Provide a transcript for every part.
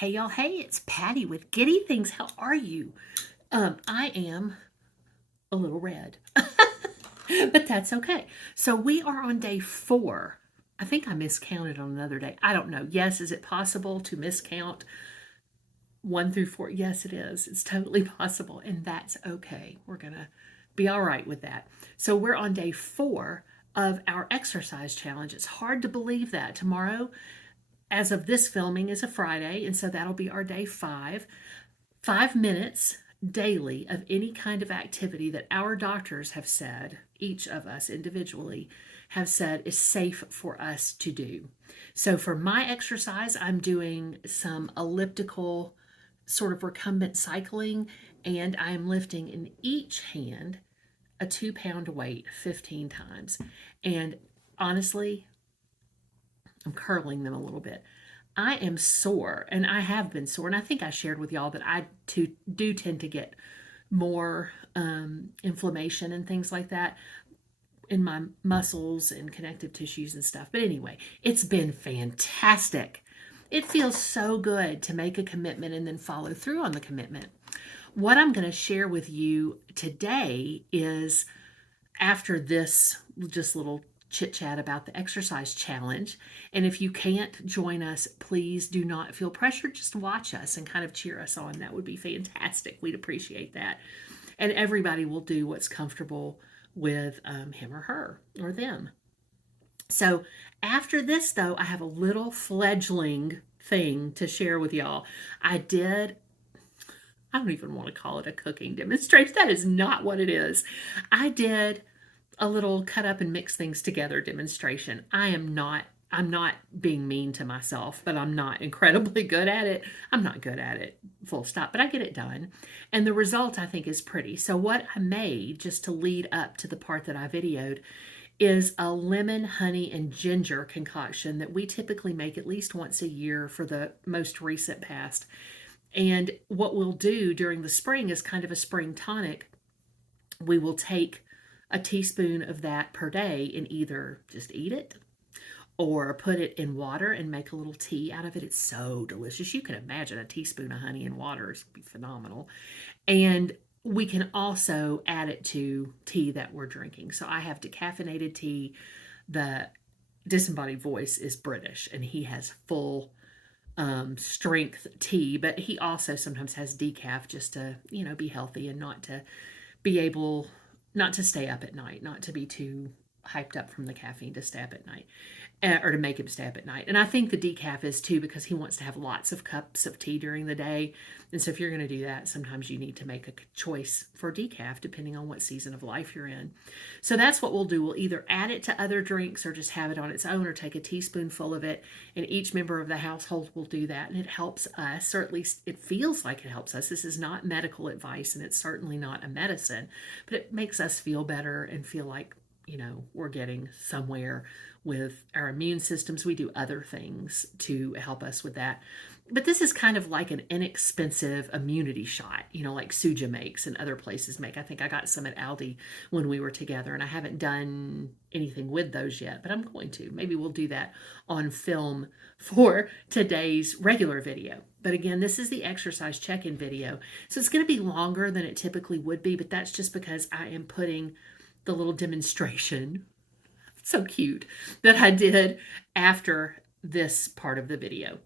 Hey y'all, hey, it's Patty with Giddy Things. How are you? I am a little red, but that's okay. So we are on day 4. I think I miscounted on another day. I don't know. Yes, is it possible to miscount 1 through 4? Yes, it is. It's totally possible, and that's okay. We're going to be all right with that. So we're on day 4 of our exercise challenge. It's hard to believe that tomorrow, as of this filming, is a Friday, and so that'll be our day 5. 5 minutes daily of any kind of activity that our doctors have said, each of us individually have said is safe for us to do. So for my exercise, I'm doing some elliptical sort of recumbent cycling, and I am lifting in each hand a 2 pound weight 15 times. And honestly, I'm curling them a little bit. I am sore, and I have been sore. And I think I shared with y'all that I too do tend to get more inflammation and things like that in my muscles and connective tissues and stuff. But anyway, it's been fantastic. It feels so good to make a commitment and then follow through on the commitment. What I'm going to share with you today is, after this just little chit chat about the exercise challenge. And if you can't join us, please do not feel pressured. Just watch us and kind of cheer us on. That would be fantastic. We'd appreciate that. And everybody will do what's comfortable with him or her or them. So after this, though, I have a little fledgling thing to share with y'all. I don't even want to call it a cooking demonstration. That is not what it is. I did a little cut up and mix things together demonstration. I'm not being mean to myself, but I'm not incredibly good at it. I'm not good at it, full stop, but I get it done. And the result, I think, is pretty. So what I made, just to lead up to the part that I videoed, is a lemon, honey, and ginger concoction that we typically make at least once a year for the most recent past. And what we'll do during the spring is kind of a spring tonic. We will take a teaspoon of that per day and either just eat it or put it in water and make a little tea out of it. It's so delicious. You can imagine a teaspoon of honey in water is phenomenal. And we can also add it to tea that we're drinking. So I have decaffeinated tea. The disembodied voice is British, and he has full strength tea, but he also sometimes has decaf just to, be healthy and not to stay up at night, not to be too hyped up from the caffeine to stay up at night, or to make him stay up at night. And I think the decaf is too because he wants to have lots of cups of tea during the day. And so if you're going to do that, sometimes you need to make a choice for decaf depending on what season of life you're in. So that's what we'll do. We'll either add it to other drinks or just have it on its own or take a teaspoonful of it. And each member of the household will do that. And it helps us, or at least it feels like it helps us. This is not medical advice, and it's certainly not a medicine, but it makes us feel better and feel like, we're getting somewhere with our immune systems. We do other things to help us with that. But this is kind of like an inexpensive immunity shot, like Suja makes and other places make. I think I got some at Aldi when we were together, and I haven't done anything with those yet, but I'm going to. Maybe we'll do that on film for today's regular video. But again, this is the exercise check-in video. So it's going to be longer than it typically would be, but that's just because I am putting the little demonstration, so cute, that I did after this part of the video.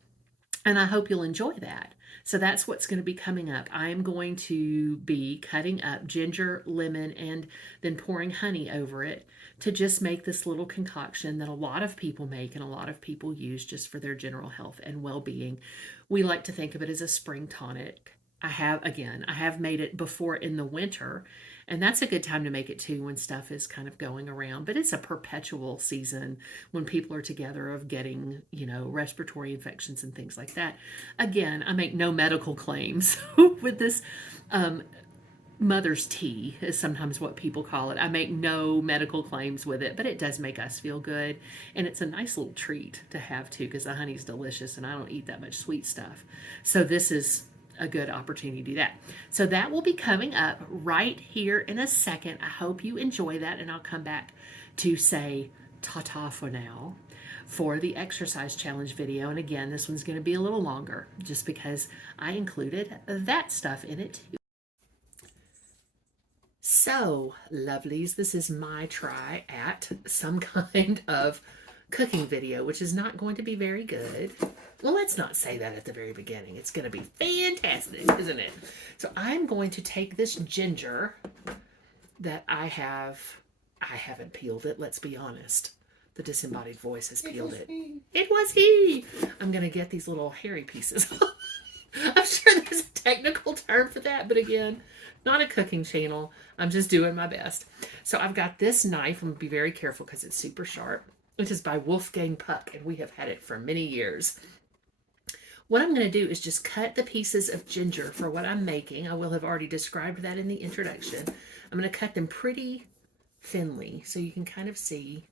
And I hope you'll enjoy that. So that's what's going to be coming up. I am going to be cutting up ginger, lemon, and then pouring honey over it to just make this little concoction that a lot of people make and a lot of people use just for their general health and well-being. We like to think of it as a spring tonic. I have made it before in the winter, and that's a good time to make it too when stuff is kind of going around. But it's a perpetual season when people are together of getting, respiratory infections and things like that. Again, I make no medical claims with this mother's tea is sometimes what people call it. I make no medical claims with it, but it does make us feel good. And it's a nice little treat to have too, because the honey's delicious and I don't eat that much sweet stuff. So this is a good opportunity to do that. So that will be coming up right here in a second. I hope you enjoy that, and I'll come back to say ta-ta for now. for the exercise challenge video. And again, this one's going to be a little longer just because I included that stuff in it too. So, lovelies, this is my try at some kind of cooking video, which is not going to be very good. Well, let's not say that at the very beginning. It's going to be fantastic, isn't it? So I'm going to take this ginger that I haven't peeled it, let's be honest. The disembodied voice has peeled it. It was he! I'm going to get these little hairy pieces. I'm sure there's a technical term for that, but again, not a cooking channel. I'm just doing my best. So I've got this knife. I'm going to be very careful because it's super sharp. It is by Wolfgang Puck, and we have had it for many years. What I'm going to do is just cut the pieces of ginger for what I'm making. I will have already described that in the introduction. I'm going to cut them pretty thinly so you can kind of see.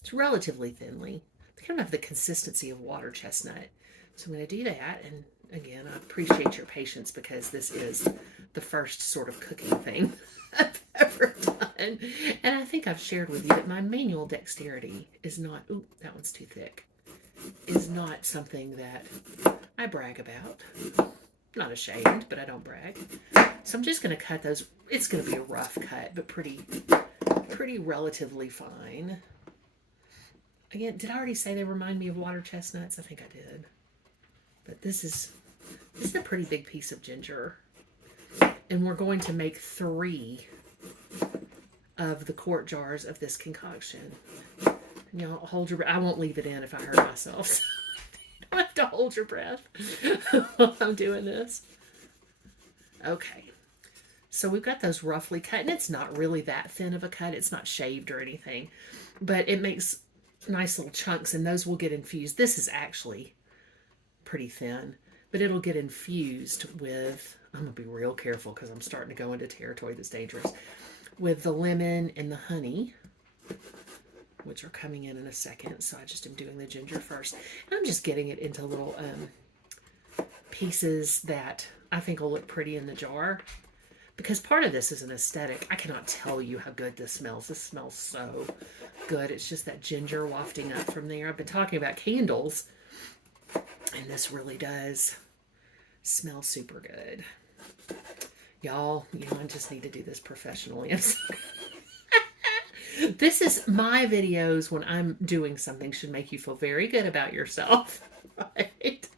It's relatively thinly. They kind of have the consistency of water chestnut. So I'm going to do that, and again, I appreciate your patience because this is the first sort of cooking thing I've ever done. And I think I've shared with you that my manual dexterity is not, ooh, that one's too thick, is not something that I brag about. Not ashamed, but I don't brag. So I'm just going to cut those. It's going to be a rough cut, but pretty relatively fine. Again, did I already say they remind me of water chestnuts? I think I did. But this is a pretty big piece of ginger. And we're going to make 3 of the quart jars of this concoction. You know, hold your breath. I won't leave it in if I hurt myself. You don't have to hold your breath while I'm doing this. Okay. So we've got those roughly cut, and it's not really that thin of a cut. It's not shaved or anything, but it makes nice little chunks, and those will get infused. This is actually pretty thin, but it'll get infused with, I'm going to be real careful because I'm starting to go into territory that's dangerous, with the lemon and the honey, which are coming in a second. So I just am doing the ginger first. And I'm just getting it into little pieces that I think will look pretty in the jar. Because part of this is an aesthetic. I cannot tell you how good this smells. This smells so good. It's just that ginger wafting up from there. I've been talking about candles, and this really does smell super good. Y'all, you know, I just need to do this professionally. This is my videos when I'm doing something should make you feel very good about yourself, right?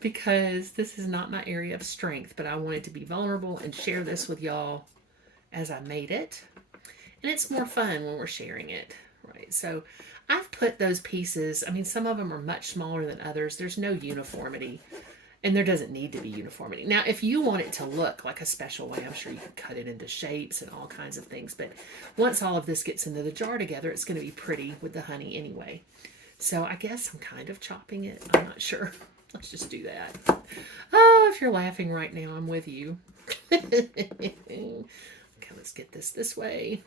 Because this is not my area of strength, but I wanted to be vulnerable and share this with y'all as I made it. And it's more fun when we're sharing it, right? So I've put those pieces, I mean, some of them are much smaller than others. There's no uniformity, and there doesn't need to be uniformity. Now, if you want it to look like a special way, I'm sure you can cut it into shapes and all kinds of things. But once all of this gets into the jar together, it's going to be pretty with the honey anyway. So I guess I'm kind of chopping it. I'm not sure. Let's just do that. Oh, if you're laughing right now, I'm with you. Okay, let's get this way.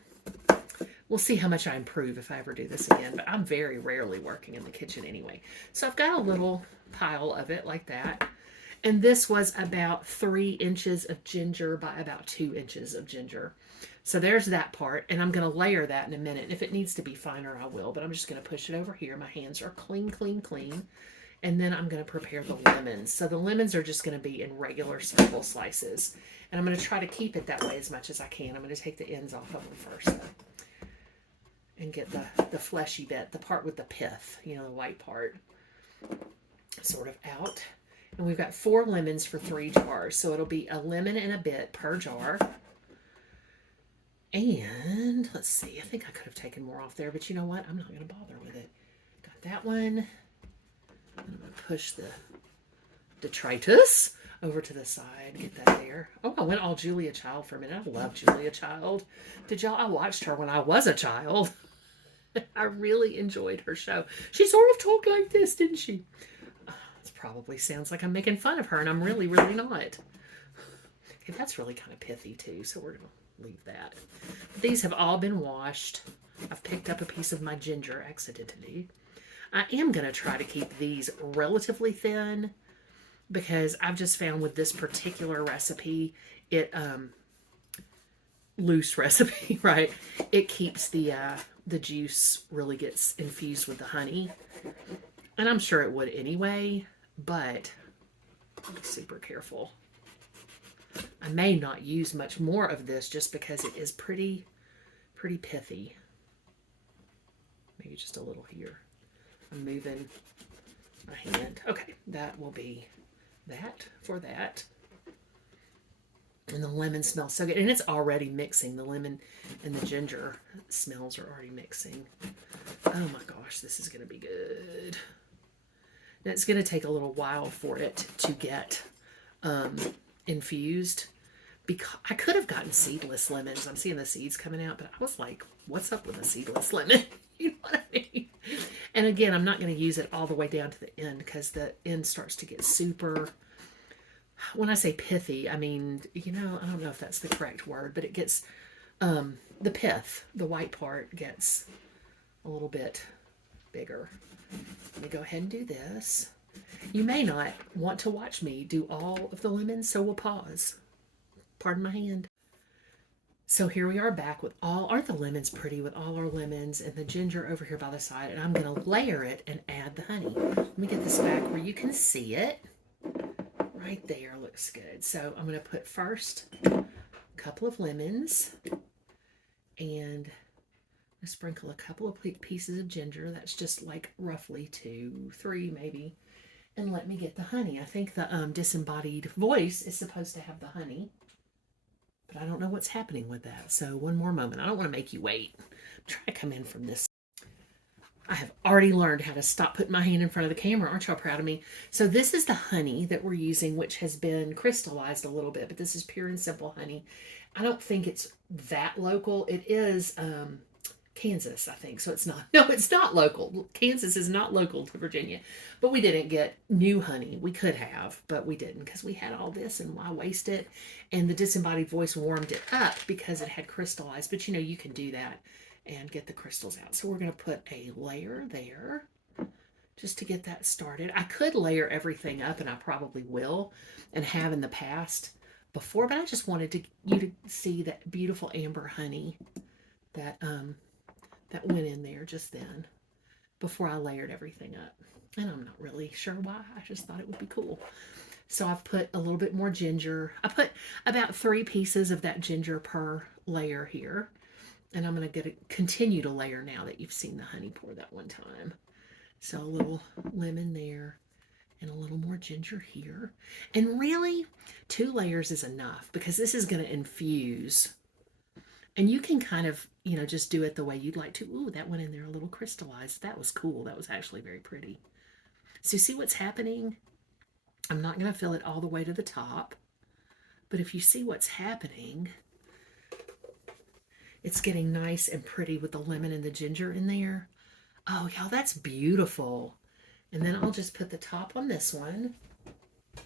We'll see how much I improve if I ever do this again, but I'm very rarely working in the kitchen anyway. So I've got a little pile of it like that. And this was about 3 inches of ginger by about 2 inches of ginger. So there's that part, and I'm going to layer that in a minute. If it needs to be finer, I will, but I'm just going to push it over here. My hands are clean, clean, clean. And then I'm going to prepare the lemons. So the lemons are just going to be in regular circle slices. And I'm going to try to keep it that way as much as I can. I'm going to take the ends off of them first and get the fleshy bit, the part with the pith, you know, the white part, sort of out. And we've got 4 lemons for 3 jars. So it'll be a lemon and a bit per jar. And let's see, I think I could have taken more off there, but you know what? I'm not going to bother with it. Got that one. I'm going to push the detritus over to the side. Get that there. Oh, I went all Julia Child for a minute. I love Julia Child. Did y'all? I watched her when I was a child. I really enjoyed her show. She sort of talked like this, didn't she? This probably sounds like I'm making fun of her, and I'm really, really not. Okay, that's really kind of pithy, too, so we're going to leave that. But these have all been washed. I've picked up a piece of my ginger accidentally. I am going to try to keep these relatively thin because I've just found with this particular recipe, loose recipe, right? It keeps the the juice really gets infused with the honey. And I'm sure it would anyway, but be super careful. I may not use much more of this just because it is pretty pithy. Maybe just a little here. I'm moving my hand. Okay, that will be that for that. And the lemon smells so good. And it's already mixing. The lemon and the ginger smells are already mixing. Oh my gosh, this is going to be good. Now it's going to take a little while for it to get infused. Because I could have gotten seedless lemons. I'm seeing the seeds coming out, but I was like, what's up with a seedless lemon? You know what I mean? And again, I'm not going to use it all the way down to the end because the end starts to get super, when I say pithy, I mean, you know, I don't know if that's the correct word, but it gets, the pith, the white part gets a little bit bigger. Let me go ahead and do this. You may not want to watch me do all of the lemons, so we'll pause. Pardon my hand. So here we are back with all, aren't the lemons pretty, with all our lemons and the ginger over here by the side, and I'm going to layer it and add the honey. Let me get this back where you can see it. Right there looks good. So I'm going to put first a couple of lemons and I sprinkle a couple of pieces of ginger. That's just like roughly 2, 3 maybe. And let me get the honey. I think the disembodied voice is supposed to have the honey. But I don't know what's happening with that. So one more moment. I don't want to make you wait. I'm trying to come in from this. I have already learned how to stop putting my hand in front of the camera. Aren't y'all proud of me? So this is the honey that we're using, which has been crystallized a little bit. But this is pure and simple honey. I don't think it's that local. It is Kansas, I think. So it's not. No, it's not local. Kansas is not local to Virginia. But we didn't get new honey. We could have, but we didn't because we had all this and why waste it? And the disembodied voice warmed it up because it had crystallized. But you know, you can do that and get the crystals out. So we're going to put a layer there just to get that started. I could layer everything up, and I probably will and have in the past before, but I just wanted you to see that beautiful amber honey that that went in there just then before I layered everything up. And I'm not really sure why. I just thought it would be cool. So I've put a little bit more ginger. I put about 3 pieces of that ginger per layer here. And I'm going to continue to layer now that you've seen the honey pour that one time. So a little lemon there and a little more ginger here. And really, 2 layers is enough because this is going to infuse. And you can kind of, you know, just do it the way you'd like to. Ooh, that went in there a little crystallized. That was cool. That was actually very pretty. So you see what's happening? I'm not going to fill it all the way to the top. But if you see what's happening, it's getting nice and pretty with the lemon and the ginger in there. Oh, y'all, that's beautiful. And then I'll just put the top on this one. Let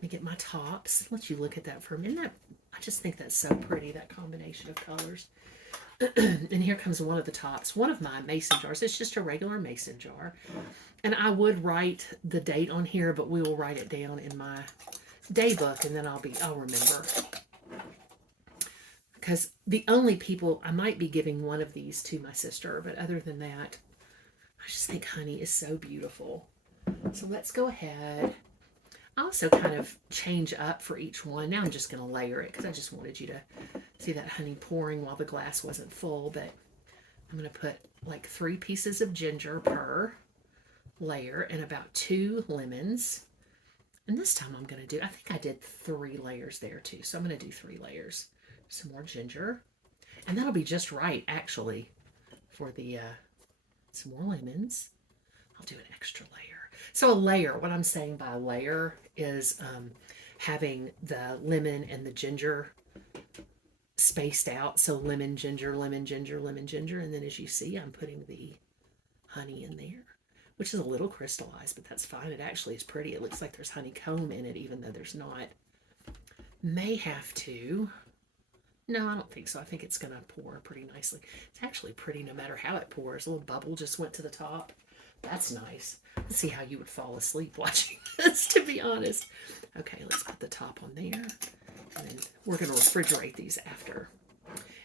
me get my tops. Let you look at that for a minute. I just think that's so pretty, that combination of colors. And here comes one of the tops. One of my mason jars. It's just a regular mason jar. And I would write the date on here, but we will write it down in my day book, and then I'll remember. Because the only people, I might be giving one of these to my sister, but other than that, I just think honey is so beautiful. So let's go ahead. I also kind of change up for each one. Now I'm just going to layer it because I just wanted you to see that honey pouring while the glass wasn't full. But I'm going to put like 3 pieces of ginger per layer and about 2 lemons. And this time I'm going to do, I think I did 3 layers there too. So I'm going to do 3 layers. Some more ginger. And that'll be just right, actually, for the some more lemons. I'll do an extra layer. So a layer, what I'm saying by layer is having the lemon and the ginger spaced out. So lemon, ginger, lemon, ginger, lemon, ginger. And then as you see, I'm putting the honey in there, which is a little crystallized, but that's fine. It actually is pretty. It looks like there's honeycomb in it, even though there's not. May have to. No, I don't think so. I think it's going to pour pretty nicely. It's actually pretty no matter how it pours. A little bubble just went to the top. That's nice. Let's see how you would fall asleep watching this, to be honest. Okay, let's put the top on there. And then we're going to refrigerate these after.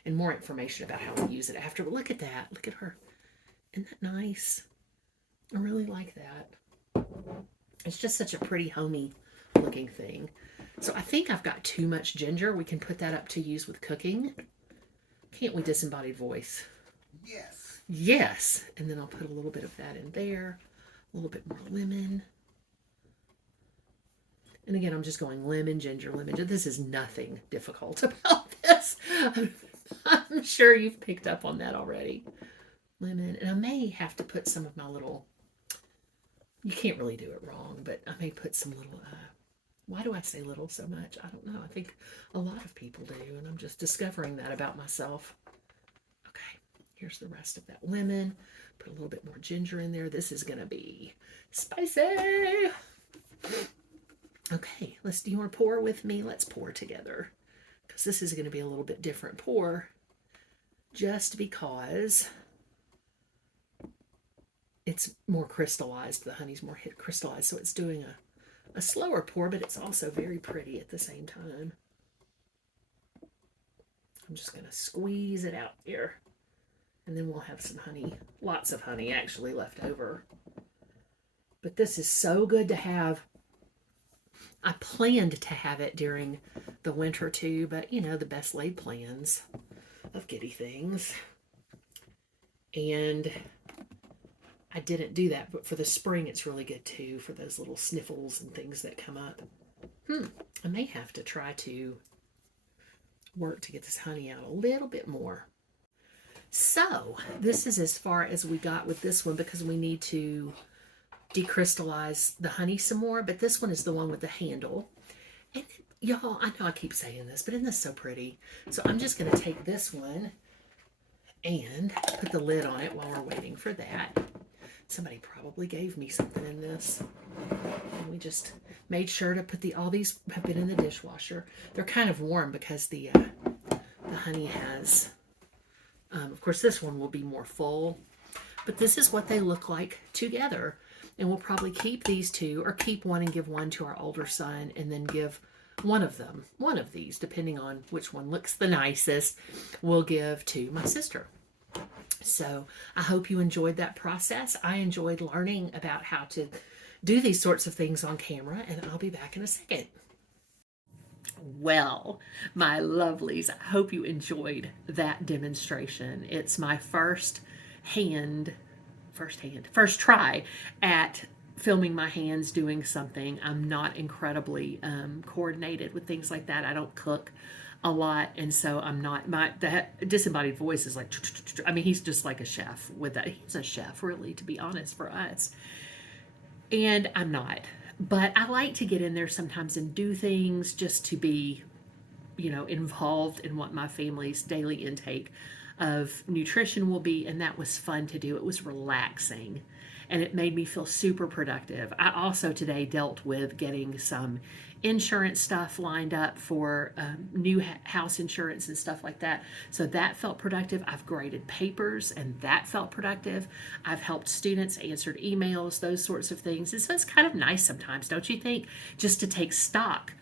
and more information about how we use it after. But look at that. Look at her. Isn't that nice? I really like that. It's just such a pretty homey looking thing. So I think I've got too much ginger. We can put that up to use with cooking. Can't we, disembodied voice? Yes. Yes. And then I'll put a little bit of that in there. A little bit more lemon. And again, I'm just going lemon, ginger, lemon. This is nothing difficult about this. I'm sure you've picked up on that already. Lemon. And I may have to put some of my little, you can't really do it wrong, but I may put some little, why do I say little so much? I don't know. I think a lot of people do, and I'm just discovering that about myself. Okay, here's the rest of that lemon. Put a little bit more ginger in there. This is going to be spicy. Okay, do you want to pour with me? Let's pour together, because this is going to be a little bit different pour, just because it's more crystallized. The honey's more crystallized, so it's doing a slower pour, but it's also very pretty at the same time. I'm just going to squeeze it out here, and then we'll have some honey, lots of honey actually left over. But this is so good to have. I planned to have it during the winter too, but you know, the best laid plans of Giddy Things. And I didn't do that, but for the spring it's really good too, for those little sniffles and things that come up. I may have to try to work to get this honey out a little bit more. So this is as far as we got with this one, because we need to decrystallize the honey some more, but this one is the one with the handle. And y'all, I know I keep saying this, but isn't this so pretty? So I'm just going to take this one and put the lid on it while we're waiting for that. Somebody probably gave me something in this, and we just made sure to put all these have been in the dishwasher. They're kind of warm because the honey has, of course this one will be more full, but this is what they look like together. And we'll probably keep these two, or keep one and give one to our older son, and then give one of these, depending on which one looks the nicest, we'll give to my sister. So I hope you enjoyed that process. I enjoyed learning about how to do these sorts of things on camera, and I'll be back in a second. Well, my lovelies, I hope you enjoyed that demonstration. It's my first try at filming my hands doing something. I'm not incredibly coordinated with things like that. I don't cook a lot, and so I'm not, the disembodied voice is like, I mean, he's just like a chef with that. He's a chef, really, to be honest, for us. And I'm not. But I like to get in there sometimes and do things just to be, you know, involved in what my family's daily intake of nutrition will be, and that was fun to do. It was relaxing, and it made me feel super productive. I also today dealt with getting some insurance stuff lined up for new house insurance and stuff like that, so that felt productive. I've graded papers, and that felt productive. I've helped students, answered emails, those sorts of things. And so it's kind of nice sometimes, don't you think, just to take stock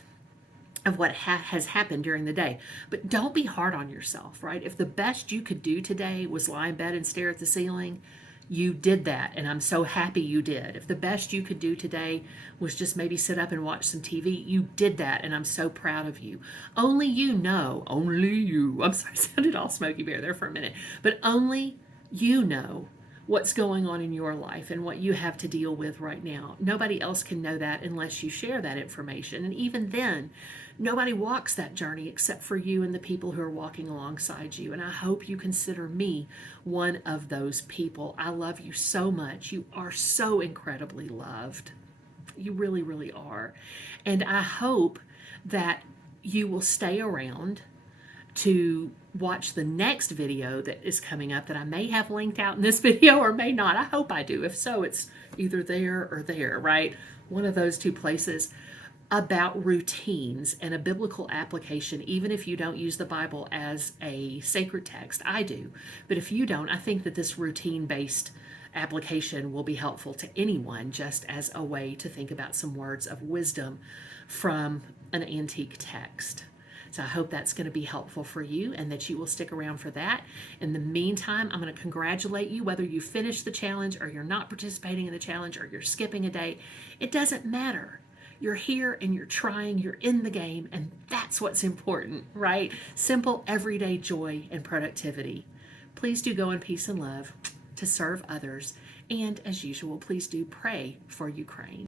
of what has happened during the day. But don't be hard on yourself, right? If the best you could do today was lie in bed and stare at the ceiling, you did that, and I'm so happy you did. If the best you could do today was just maybe sit up and watch some TV, you did that, and I'm so proud of you. Only you know, only you, I'm sorry, I sounded all Smokey Bear there for a minute, but only you know what's going on in your life and what you have to deal with right now. Nobody else can know that unless you share that information. And even then, nobody walks that journey except for you and the people who are walking alongside you. And I hope you consider me one of those people. I love you so much. You are so incredibly loved. You really, really are. And I hope that you will stay around to watch the next video that is coming up that I may have linked out in this video or may not. I hope I do. If so, it's either there or there, right? One of those two places, about routines and a biblical application, even if you don't use the Bible as a sacred text. I do. But if you don't, I think that this routine-based application will be helpful to anyone, just as a way to think about some words of wisdom from an antique text. So I hope that's going to be helpful for you and that you will stick around for that. In the meantime, I'm going to congratulate you whether you finish the challenge or you're not participating in the challenge or you're skipping a day. It doesn't matter. You're here and you're trying, you're in the game, and that's what's important, right? Simple, everyday joy and productivity. Please do go in peace and love to serve others. And as usual, please do pray for Ukraine.